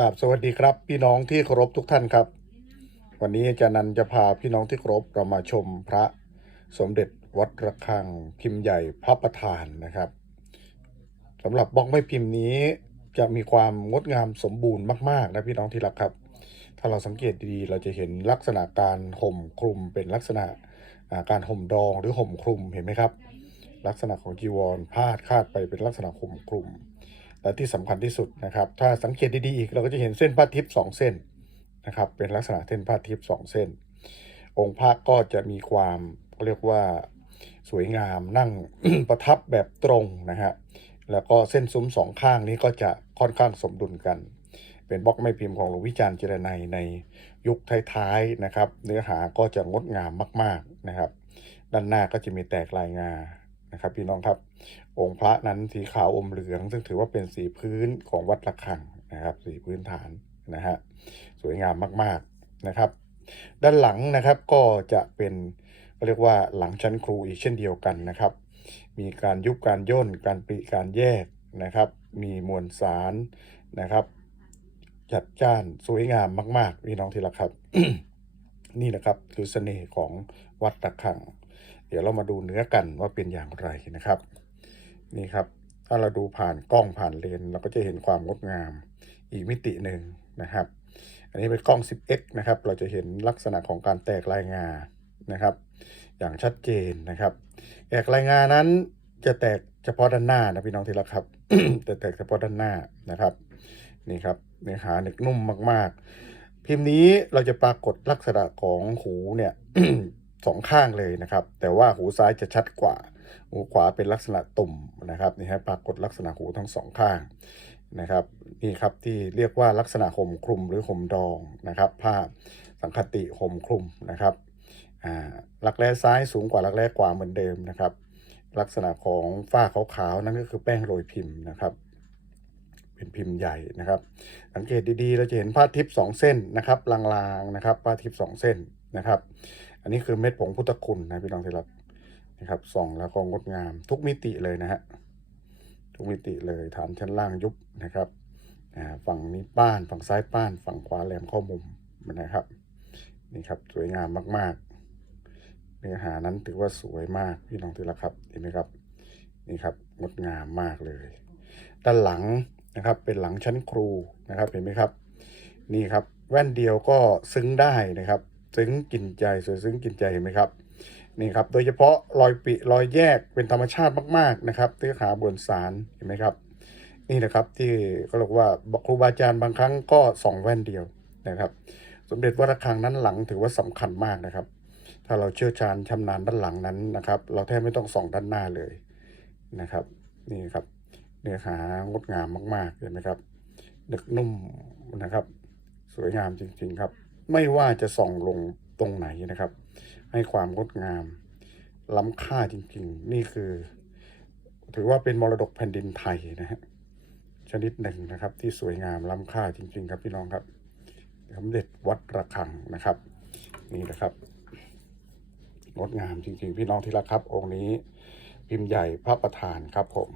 ครับสวัสดีครับ พี่น้องที่เคารพทุกท่านครับ วันนี้อาจารย์นันจะพาพี่น้องที่เคารพเรามาชมพระสมเด็จวัดระฆังพิมพ์ใหญ่พระประธานนะครับสำหรับบล็อกไม้พิมพ์นี้จะมีความงดงามสมบูรณ์มากๆนะพี่น้องที่รักครับ ถ้าเราสังเกตดีๆเราจะเห็นลักษณะการห่มคลุมเป็นลักษณะการห่มดองหรือห่มคลุมเห็นไหมครับ ลักษณะของจีวรพาดคาดไปเป็นลักษณะห่มคลุม และที่สำคัญที่สุดนะครับ ถ้าสังเกตดีๆอีกเราก็จะเห็นเส้นผ้าทิพย์สองเส้นนะครับ เป็นลักษณะเส้นผ้าทิพย์สองเส้น องค์พระก็จะมีความเรียกว่าสวยงามนั่งประทับแบบตรงนะฮะแล้วก็เส้นซุ้มสองข้างนี้ก็จะค่อนข้างสมดุลกัน เป็นบล็อกไม้พิมพ์ของหลวงวิจารณ์เจรไนยในยุคท้ายๆนะครับ เนื้อหาก็จะงดงามมาก ๆนะครับ ด้านหน้าก็จะมีแตกลายงา นะครับพี่น้องครับ องค์พระนั้นสีขาวอมเหลือง ซึ่งถือว่าเป็นสีพื้นของวัดระฆังนะครับ สีพื้นฐานนะฮะสวยงามมากๆนะครับ ด้านหลังนะครับก็จะเป็นเรียกว่าหลังชั้นครูอีกเช่นเดียวกันนะครับ มีการยุบการย่นการปริการแยกนะครับ มีมวลสารนะครับจัดจ้านสวยงามมาก ๆ พี่น้องที่รักครับ นี่แหละครับคือเสน่ห์ของวัดระฆัง ดี๋ยวเรามาดูเนื้อกันว่าเป็นอย่างไรนะครับ นี่ครับ ถ้าเราดูผ่านกล้องผ่านเลนเราก็จะเห็นความงดงามอีกมิติหนึ่งนะครับ อันนี้เป็นกล้อง 10x นะครับ เราจะเห็นลักษณะของการแตกลายงานะครับ อย่างชัดเจนนะครับ แตกลายงานั้นจะแตกเฉพาะด้านหน้านะพี่น้องที่รักครับจะแตกเฉพาะด้านหน้านะครับนี่ครับเนื้อหาหนึกนุ่มมาก ๆ พิมพ์นี้เราจะปรากฏลักษณะของหูเนี่ย สองข้างเลยนะครับ แต่ว่าหูซ้ายจะชัดกว่า หูขวาเป็นลักษณะตุ่มนะครับนี่ฮะปรากฏลักษณะหูทั้งสองข้างนะครับนี่ครับที่เรียกว่าลักษณะห่มคลุมหรือห่มดองนะครับ ผ้าสังคติห่มคลุมนะครับอ่ารักแร้ซ้ายสูงกว่ารักแร้ขวาเหมือนเดิมนะครับ ลักษณะของฝ้าขาวๆนั่นก็คือแป้งโรยพิมพ์นะครับ เป็นพิมพ์ใหญ่นะครับ สังเกตดีๆ เราจะเห็นผ้าทิพย์สองเส้นนะครับลางๆนะครับผ้าทิพย์สองเส้นนะครับ อันนี้คือเม็ดผงพุทธคุณนะพี่น้องที่รักนะครับส่องแล้วก็งดงามทุกมิติเลยนะฮะทุกมิติเลยฐานชั้นล่างยุบนะครับฝั่งนี้ป้านฝั่งซ้ายป้าน ฝั่งขวาแหลมข้ามุมนะครับนี่ครับสวยงามมากๆ เนื้อหานั้นถือว่าสวยมากพี่น้องที่รักครับเห็นไหมครับนี่ครับงดงามมากเลย ด้านหลัง นะครับ เป็นหลังชั้นครูนะครับเห็นไหมครับ นี่ครับแว่นเดียวก็ซึ้งได้นะครับ ซึ้งกินใจสวยซึ้งกินใจเห็นไหมครับนี่ครับโดยเฉพาะรอยปิรอยแยกเป็นธรรมชาติมากๆนะครับที่ขาบนสารเห็นไหมครับ นี่นะครับที่เขาบอกว่าครูบาอาจารย์บางครั้งก็ส่องแว่นเดียวนะครับ สมเด็จวัดระฆังนั้นหลังถือว่าสำคัญมากนะครับ ถ้าเราเชี่ยวชาญชำนาญด้านหลังนั้นนะครับ เราแทบไม่ต้องส่องด้านหน้าเลยนะครับ นี่ครับ เนื้อหางดงามมากๆเห็นไหมครับนึกนุ่มนะครับ สวยงามจริงๆครับ ไม่ว่าจะส่องลงตรงไหนนะครับ ให้ความงดงาม ล้ำค่าจริงๆ นี่คือ ถือว่าเป็นมรดกแผ่นดินไทยนะฮะชนิดหนึ่งนะครับ ที่สวยงามล้ำค่าจริง ๆ ครับพี่น้องครับสมเด็จวัดระฆังนะครับ นี่นะครับงดงามจริงๆ พี่น้องที่รักครับ องค์นี้พิมพ์ใหญ่พระประธานครับผม